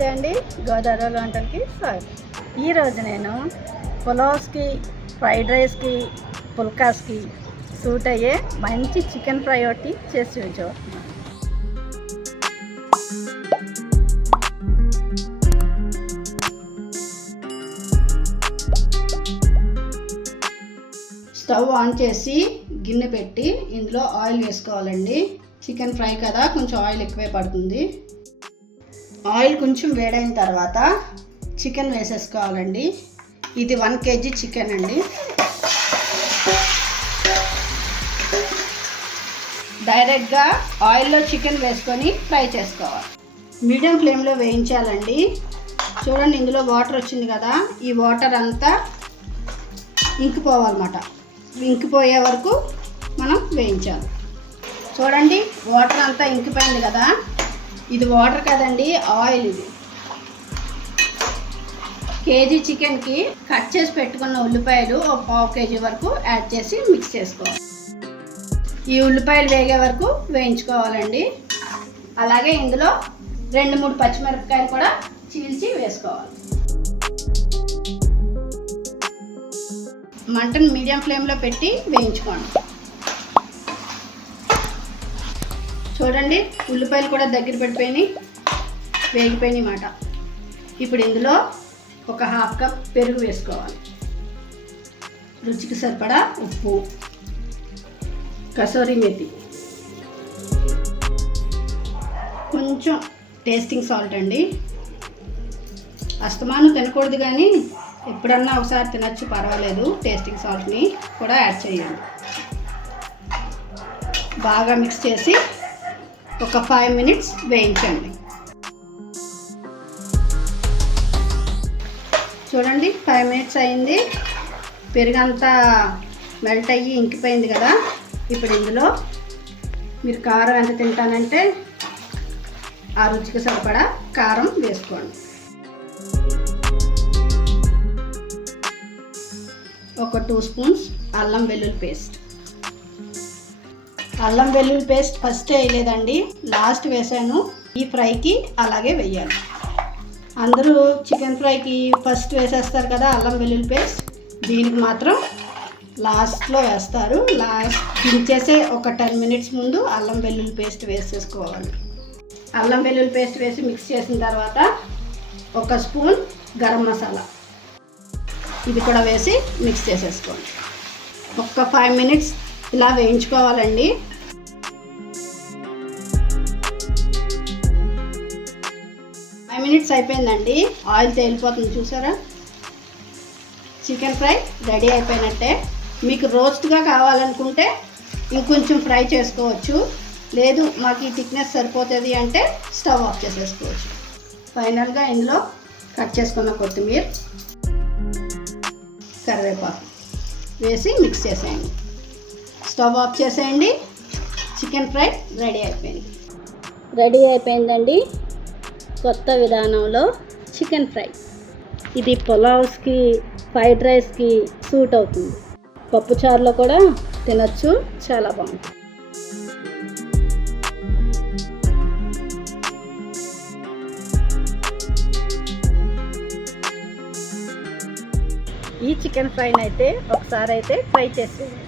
నమస్తే అండి. గోదావరి వంటలకి స్వాగతం. ఈరోజు నేను పులావ్స్కి ఫ్రైడ్ రైస్కి పుల్కాస్కి సూట్ అయ్యే మంచి చికెన్ ఫ్రై ఒకటి చేసి చూపించబోతున్నాను స్టవ్ ఆన్ చేసి గిన్నె పెట్టి ఇందులో ఆయిల్ వేసుకోవాలండి. చికెన్ ఫ్రై కదా కొంచెం ఆయిల్ ఎక్కువే పడుతుంది. ఆయిల్ కొంచెం వేడైన తర్వాత చికెన్ వేసేసుకోవాలండి. ఇది వన్ కేజీ చికెన్ అండి. డైరెక్ట్గా ఆయిల్లో చికెన్ వేసుకొని ఫ్రై చేసుకోవాలి. మీడియం ఫ్లేమ్లో వేయించాలండి. చూడండి ఇందులో వాటర్ వచ్చింది కదా ఈ వాటర్ అంతా ఇంకిపోవాలన్నమాట. ఇంకిపోయే వరకు మనం వేయించాలి. చూడండి వాటర్ అంతా ఇంకిపోయింది కదా. ఇది వాటర్ కదండి ఆయిల్ ఇది. కేజీ చికెన్కి కట్ చేసి పెట్టుకున్న ఉల్లిపాయలు ఒక పావు కేజీ వరకు యాడ్ చేసి మిక్స్ చేసుకోవాలి. ఈ ఉల్లిపాయలు వేగే వరకు వేయించుకోవాలండి. అలాగే ఇందులో రెండు మూడు పచ్చిమిరపకాయలు కూడా చీల్చి వేసుకోవాలి. మంటను మీడియం ఫ్లేమ్లో పెట్టి వేయించుకోండి. చూడండి ఉల్లిపాయలు కూడా దగ్గర పడిపోయినాయి వేగిపోయినాయి మాట. ఇప్పుడు ఇందులో ఒక హాఫ్ కప్ పెరుగు వేసుకోవాలి. రుచికి సరిపడా ఉప్పు కసూరి మెతి. కొంచెం టేస్టింగ్ సాల్ట్ అండి. అస్తమానం తినకూడదు కానీ ఎప్పుడన్నా ఒకసారి తినచ్చు పర్వాలేదు. టేస్టింగ్ సాల్ట్ని కూడా యాడ్ చేయండి. బాగా మిక్స్ చేసి ఒక ఫైవ్ మినిట్స్ వేయించండి. చూడండి ఫైవ్ మినిట్స్ అయింది. పెరుగంతా మెల్ట్ అయ్యి ఇంకిపోయింది కదా. ఇప్పుడు ఇందులో మీరు కారం ఎంత తింటానంటే ఆ రుచికి సరిపడా కారం వేసుకోండి. ఒక టూ స్పూన్స్ అల్లం వెల్లుల్లి పేస్ట్ అల్లం వెల్లుల్లి పేస్ట్ ఫస్ట్ వేయలేదండి. లాస్ట్ వేసాను. ఈ ఫ్రైకి అలాగే వేయాలి. అందరూ చికెన్ ఫ్రైకి ఫస్ట్ వేసేస్తారు కదా అల్లం వెల్లుల్లి పేస్ట్. దీనికి మాత్రం లాస్ట్లో వేస్తారు. లాస్ట్ దించేసే ఒక టెన్ మినిట్స్ ముందు అల్లం వెల్లుల్లి పేస్ట్ వేసేసుకోవాలి. అల్లం వెల్లుల్లి పేస్ట్ వేసి మిక్స్ చేసిన తర్వాత ఒక స్పూన్ గరం మసాలా. ఇది కూడా వేసి మిక్స్ చేసేసుకోండి. ఒక్క ఫైవ్ మినిట్స్ ఇలా వేయించుకోవాలండి. ఫైవ్ మినిట్స్ అయిపోయిందండి. ఆయిల్ తేలిపోతుంది చూసారా? చికెన్ ఫ్రై రెడీ అయిపోయినట్టే. మీకు రోస్ట్గా కావాలనుకుంటే ఇంకొంచెం ఫ్రై చేసుకోవచ్చు. లేదు మాకు ఈ థిక్నెస్ సరిపోతుంది అంటే స్టవ్ ఆఫ్ చేసేసుకోవచ్చు. ఫైనల్గా ఇందులో కట్ చేసుకున్న కొత్తిమీర కరివేపాకు వేసి మిక్స్ చేసేయండి. స్టవ్ ఆఫ్ చేసేయండి. చికెన్ ఫ్రై రెడీ అయిపోయింది. రెడీ అయిపోయిందండి. కొత్త విధానంలో చికెన్ ఫ్రై. ఇది పులావ్స్కి ఫ్రైడ్ రైస్కి సూట్ అవుతుంది. పప్పుచారులో కూడా తినచ్చు చాలా బాగుంటుంది. ఈ చికెన్ ఫ్రైని అయితే ఒకసారి అయితే ఫ్రై చేసేయండి.